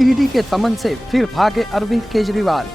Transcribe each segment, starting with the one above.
ED के समन से फिर भागे अरविंद केजरीवाल।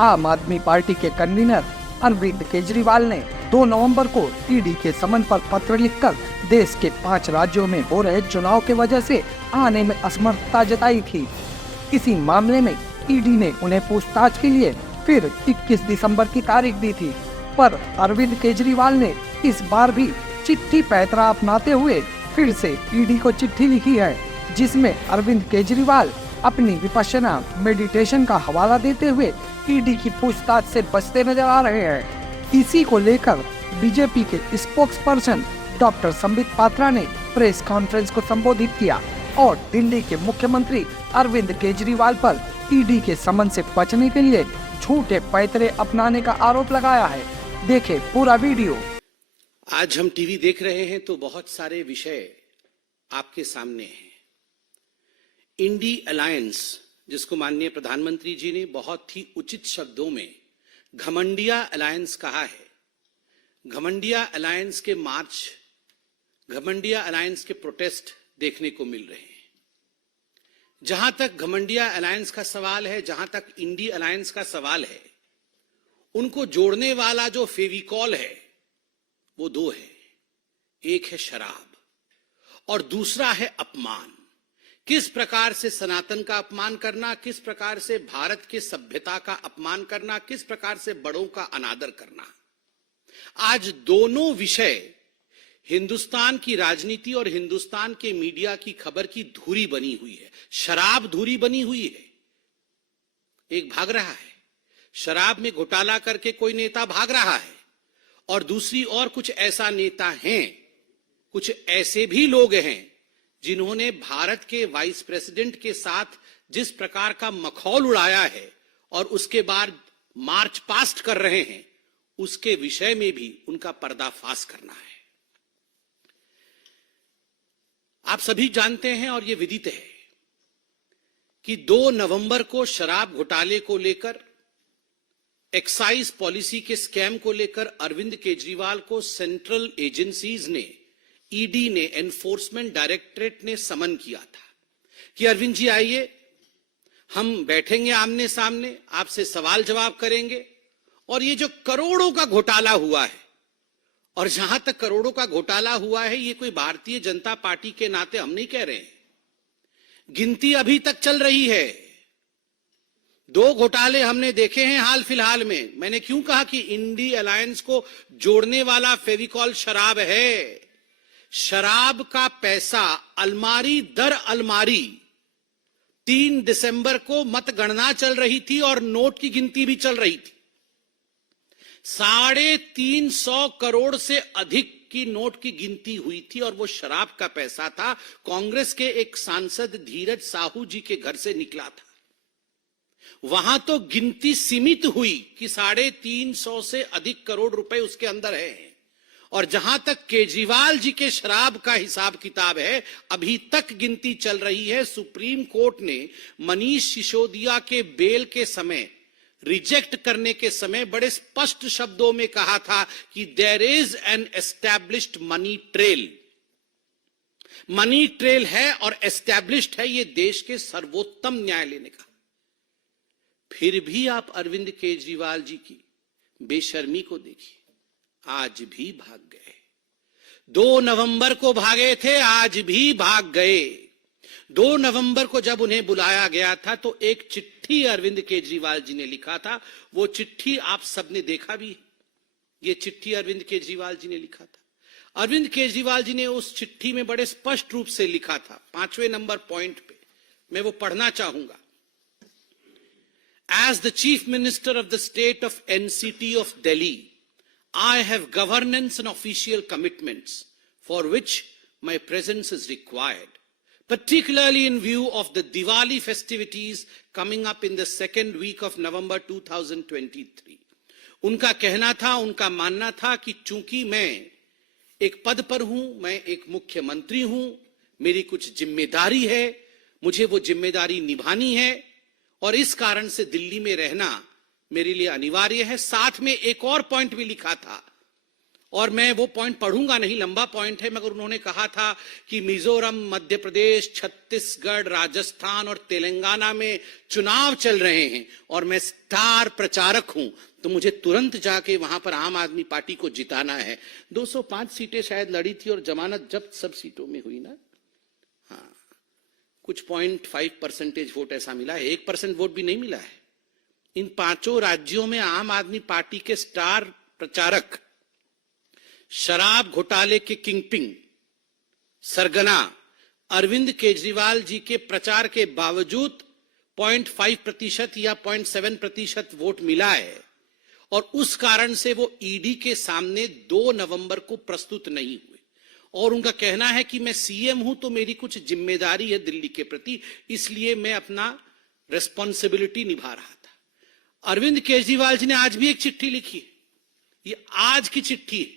आम आदमी पार्टी के कन्वीनर अरविंद केजरीवाल ने 2 नवंबर को ईडी के समन पर पत्र लिखकर देश के 5 राज्यों में हो रहे चुनाव के वजह से आने में असमर्थता जताई थी। इसी मामले में ईडी ने उन्हें पूछताछ के लिए फिर 21 दिसंबर की तारीख दी थी, पर अरविंद केजरीवाल ने इस बार भी चिट्ठी पैतरा अपनाते हुए फिर से ईडी को चिट्ठी लिखी है, जिसमें अरविंद केजरीवाल अपनी विपश्यना मेडिटेशन का हवाला देते हुए ईडी की पूछताछ से बचते नजर आ रहे हैं। इसी को लेकर बीजेपी के spokes person doctor Sambit Patra ने प्रेस कॉन्फ्रेंस को संबोधित किया और दिल्ली के मुख्यमंत्री अरविंद केजरीवाल पर ईडी के समन से बचने के लिए झूठे पैतरे अपनाने का आरोप लगाया है। देखें पूरा वीडियो। आज हम टीवी देख रहे हैं तो बहुत सारे विषय आपके सामने हैं। इंडी अलायंस, जिसको माननीय प्रधानमंत्री जी ने बहुत ही उचित शब्दों में घमंडिया अलायंस कहा है। घमंडिया अलायंस के मार्च, घमंडिया अलायंस के प्रोटेस्ट देखने को मिल रहे हैं। जहां तक घमंडिया अलायंस का सवाल है, जहां तक इंडी अलायंस का सवाल है, उनको जोड़ने वाला जो फेविकॉल है वो 2 है। एक है शराब और दूसरा है अपमान। किस प्रकार से सनातन का अपमान करना, किस प्रकार से भारत की सभ्यता का अपमान करना, किस प्रकार से बड़ों का अनादर करना। आज दोनों विषय हिंदुस्तान की राजनीति और हिंदुस्तान के मीडिया की खबर की धुरी बनी हुई है। शराब धुरी बनी हुई है। एक भाग रहा है, शराब में घोटाला करके कोई नेता भाग रहा है, और दूसरी और कुछ ऐसा नेता हैं, कुछ ऐसे भी लोग हैं जिन्होंने भारत के वाइस प्रेसिडेंट के साथ जिस प्रकार का मखौल उड़ाया है और उसके बाद मार्च पास्ट कर रहे हैं, उसके विषय में भी उनका पर्दाफाश करना है। आप सभी जानते हैं और यह विदित है कि 2 नवंबर को शराब घोटाले को लेकर, एक्साइज पॉलिसी के स्कैम को लेकर अरविंद केजरीवाल को सेंट्रल एजेंसीज ने, ईडी ने, एनफोर्समेंट डायरेक्टरेट ने समन किया था कि अरविंद जी आइए, हम बैठेंगे आमने सामने, आपसे सवाल जवाब करेंगे। और ये जो करोड़ों का घोटाला हुआ है, और जहां तक करोड़ों का घोटाला हुआ है, ये कोई भारतीय जनता पार्टी के नाते हम नहीं कह रहे हैं, गिनती अभी तक चल रही है। 2 घोटाले हमने देखे हैं हाल फिलहाल में। मैंने क्यों कहा कि इंडी अलायंस को जोड़ने वाला फेविकॉल शराब है। शराब का पैसा अलमारी दर अलमारी 3 दिसंबर को मतगणना चल रही थी और नोट की गिनती भी चल रही थी। 350 करोड़ से अधिक की नोट की गिनती हुई थी और वो शराब का पैसा था। कांग्रेस के एक सांसद धीरज साहू जी के घर से निकला था। वहां तो गिनती सीमित हुई कि 350 से अधिक करोड़ रुपए उसके अंदर है। और जहां तक केजरीवाल जी के शराब का हिसाब किताब है, अभी तक गिनती चल रही है। सुप्रीम कोर्ट ने मनीष सिसोदिया के बेल के समय, रिजेक्ट करने के समय बड़े स्पष्ट शब्दों में कहा था कि there is an established money trail. Money trail है और एस्टैब्लिश्ड है, ये देश के सर्वोत्तम न्यायालय ने कहा। फिर भी आप अरविंद केजरीवाल जी की बेशर्मी को देखिए, आज भी भाग गए। 2 नवंबर को भागे थे, आज भी भाग गए। 2 नवंबर को जब उन्हें बुलाया गया था तो एक चिट्ठी अरविंद केजरीवाल जी ने लिखा था। वो चिट्ठी आप सबने देखा भी। ये चिट्ठी अरविंद केजरीवाल जी ने लिखा था। अरविंद केजरीवाल जी ने उस चिट्ठी में बड़े स्पष्ट रूप से लिखा था, 5वें नंबर पॉइंट पे मैं वो पढ़ना चाहूंगा। As the Chief Minister of the State of NCT of Delhi, I have governance and official commitments for which my presence is required, particularly in view of the Diwali festivities coming up in the second week of November 2023. उनका कहना था, उनका मानना था कि चूंकि मैं एक पद पर हूं, मैं एक मुख्यमंत्री हूं, मेरी कुछ जिम्मेदारी है, मुझे वो जिम्मेदारी निभानी है और इस कारण से दिल्ली में रहना मेरे लिए अनिवार्य है। साथ में एक और पॉइंट भी लिखा था, और मैं वो पॉइंट पढ़ूंगा नहीं, लंबा पॉइंट है, मगर उन्होंने कहा था कि मिजोरम, मध्य प्रदेश, छत्तीसगढ़, राजस्थान और तेलंगाना में चुनाव चल रहे हैं और मैं स्टार प्रचारक हूं, तो मुझे तुरंत जाके वहां पर आम आदमी पार्टी को जिताना है। 205 सीटें शायद लड़ी थी और जमानत जब्त सब सीटों में हुई ना। हाँ, कुछ 0.5% वोट ऐसा मिला है, 1% वोट भी नहीं मिला है। इन 5 राज्यों में आम आदमी पार्टी के स्टार प्रचारक, शराब घोटाले के किंगपिन सरगना अरविंद केजरीवाल जी के प्रचार के बावजूद 0.5% या 0.7% वोट मिला है और उस कारण से वो ईडी के सामने 2 नवंबर को प्रस्तुत नहीं हुए। और उनका कहना है कि मैं सीएम हूं तो मेरी कुछ जिम्मेदारी है दिल्ली के प्रति, इसलिए मैं अपना रिस्पॉन्सिबिलिटी निभा रहा था। अरविंद केजरीवाल जी ने आज भी एक चिट्ठी लिखी है, ये आज की चिट्ठी है,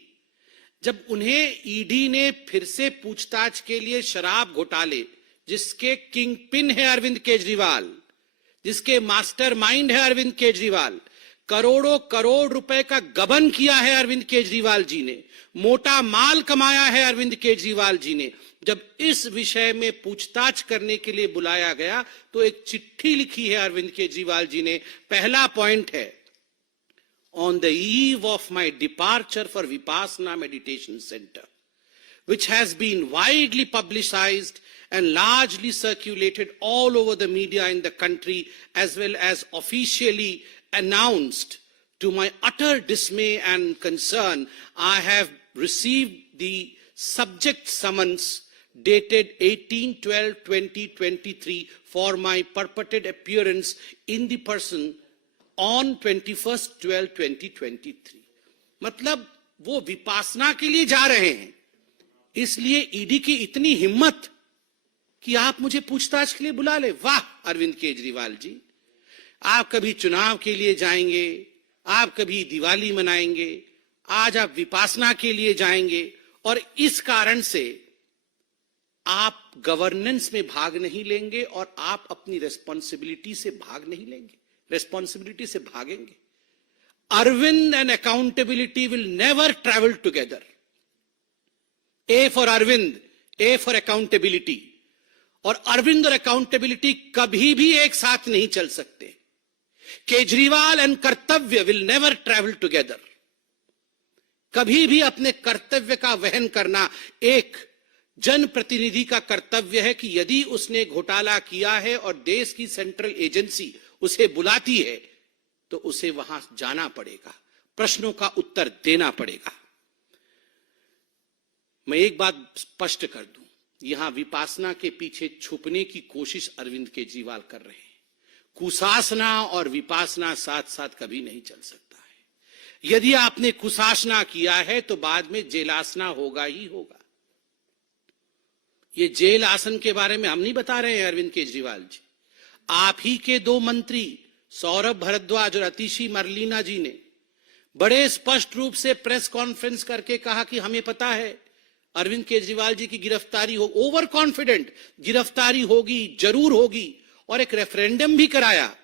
जब उन्हें ईडी ने फिर से पूछताछ के लिए शराब घोटाले, जिसके किंग पिन है अरविंद केजरीवाल, जिसके मास्टरमाइंड है अरविंद केजरीवाल, करोड़ों करोड़ रुपए का गबन किया है अरविंद केजरीवाल जी ने, मोटा माल कमाया है अरविंद केजरीवाल जी ने, जब इस विषय में पूछताछ करने के लिए बुलाया गया तो एक चिट्ठी लिखी है अरविंद केजरीवाल जी ने। पहला पॉइंट है, on the eve of my departure for Vipassana Meditation Center, which has been widely publicized and largely circulated all over the media in the country, as well as officially announced, to my utter dismay and concern, I have received the subject summons dated 18/12/2023 for my purported appearance in the person on 21/12/2023। मतलब वो विपासना के लिए जा रहे हैं, इसलिए ED की इतनी हिम्मत कि आप मुझे पूछताछ के लिए बुला ले। वाह अरविंद केजरीवाल जी, आप कभी चुनाव के लिए जाएंगे, आप कभी दिवाली मनाएंगे, आज आप विपासना के लिए जाएंगे और इस कारण से आप गवर्नेंस में भाग नहीं लेंगे और आप अपनी रेस्पॉन्सिबिलिटी से भाग नहीं लेंगे, रेस्पॉन्सिबिलिटी से भागेंगे। Arvind and accountability will never travel together. A for Arvind, a for accountability. और अरविंद और अकाउंटेबिलिटी कभी भी एक साथ नहीं चल सकते। केजरीवाल एंड कर्तव्य विल नेवर ट्रैवल टुगेदर। कभी भी अपने कर्तव्य का वहन करना एक जनप्रतिनिधि का कर्तव्य है कि यदि उसने घोटाला किया है और देश की सेंट्रल एजेंसी उसे बुलाती है तो उसे वहां जाना पड़ेगा, प्रश्नों का उत्तर देना पड़ेगा। मैं एक बात स्पष्ट कर दूं, यहां विपासना के पीछे छुपने की कोशिश अरविंद केजरीवाल कर रहे हैं। कुशासना और विपासना साथ साथ कभी नहीं चल सकता है। यदि आपने कुशासना किया है तो बाद में जेलासना होगा ही होगा। ये जेल आसन के बारे में हम नहीं बता रहे हैं अरविंद केजरीवाल जी, आप ही के 2 मंत्री सौरभ भारद्वाज और अतिशी मरलीना जी ने बड़े स्पष्ट रूप से प्रेस कॉन्फ्रेंस करके कहा कि हमें पता है अरविंद केजरीवाल जी की गिरफ्तारी हो, ओवर कॉन्फिडेंट गिरफ्तारी होगी, जरूर होगी, और एक रेफरेंडम भी कराया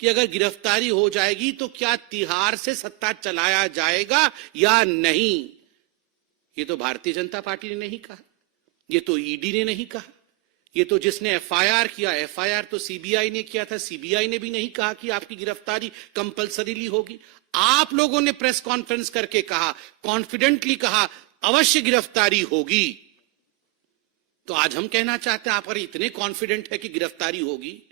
कि अगर गिरफ्तारी हो जाएगी तो क्या तिहाड़ से सत्ता चलाया जाएगा या नहीं। ये तो भारतीय जनता पार्टी ने नहीं कहा, ये तो ईडी ने नहीं कहा, ये तो जिसने एफआईआर किया, एफआईआर तो सीबीआई ने किया था, सीबीआई ने भी नहीं कहा कि आपकी गिरफ्तारी कंपलसरीली होगी। आप लोगों ने प्रेस कॉन्फ्रेंस करके कहा, कॉन्फिडेंटली कहा अवश्य गिरफ्तारी होगी। तो आज हम कहना चाहते हैं आप अगर इतने कॉन्फिडेंट है कि गिरफ्तारी होगी,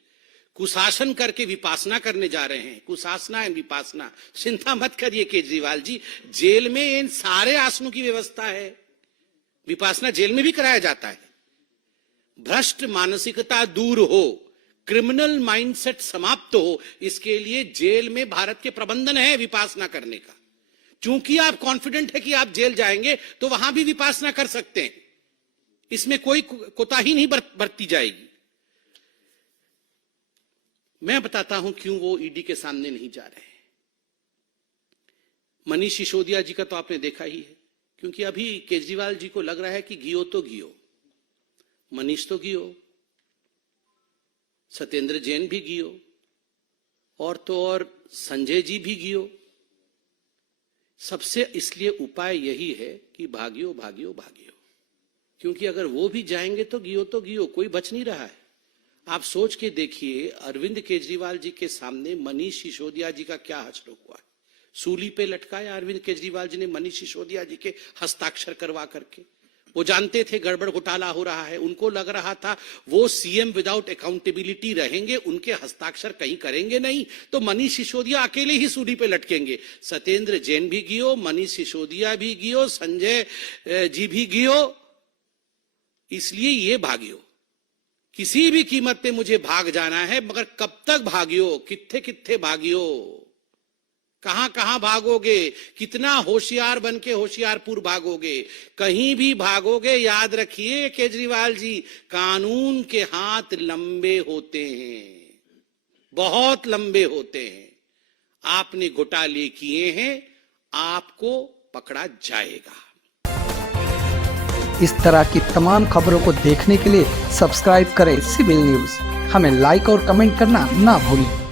कुशासन करके विपासना करने जा रहे हैं, कुशासना एंड विपासना। चिंता मत करिए केजरीवाल जी, जेल में इन सारे आसनों की व्यवस्था है, विपासना जेल में भी कराया जाता है। भ्रष्ट मानसिकता दूर हो, क्रिमिनल माइंडसेट समाप्त हो, इसके लिए जेल में भारत के प्रबंधन है विपासना करने का। चूंकि आप कॉन्फिडेंट है कि आप जेल जाएंगे तो वहां भी विपासना कर सकते हैं, इसमें कोई कोताही नहीं बरती जाएगी। मैं बताता हूं क्यों वो ईडी के सामने नहीं जा रहे हैं। मनीष सिसोदिया जी का तो आपने देखा ही है, क्योंकि अभी केजरीवाल जी को लग रहा है कि घियो तो घियो, मनीष तो घियो, सत्येंद्र जैन भी घियो, और तो और संजय जी भी घियो। सबसे इसलिए उपाय यही है कि भागियो भागियो भागियो, क्योंकि अगर वो भी जाएंगे तो गियो, कोई बच नहीं रहा है। आप सोच के देखिए, अरविंद केजरीवाल जी के सामने मनीष सिसोदिया जी का क्या हश्र हुआ है। सूली पे लटकाया अरविंद केजरीवाल जी ने मनीष सिसोदिया जी के हस्ताक्षर करवा करके। वो जानते थे गड़बड़ घोटाला हो रहा है, उनको लग रहा था वो सीएम विदाउट अकाउंटेबिलिटी रहेंगे, उनके हस्ताक्षर कहीं करेंगे नहीं, तो मनीष सिसोदिया अकेले ही सूली पे लटकेंगे। सत्येंद्र जैन भी गियो, मनीष सिसोदिया भी गियो, संजय जी भी गियो। इसलिए ये भागियो, किसी भी कीमत पे मुझे भाग जाना है, मगर कब तक भागियो, कित्थे कित्थे भागियो, कहां कहां भागोगे, कितना होशियार बन के होशियारपुर भागोगे, कहीं भी भागोगे याद रखिए केजरीवाल जी, कानून के हाथ लंबे होते हैं, बहुत लंबे होते हैं। आपने घोटाले किए हैं, आपको पकड़ा जाएगा। इस तरह की तमाम खबरों को देखने के लिए सब्सक्राइब करें सिविल न्यूज। हमें लाइक और कमेंट करना ना भूलें।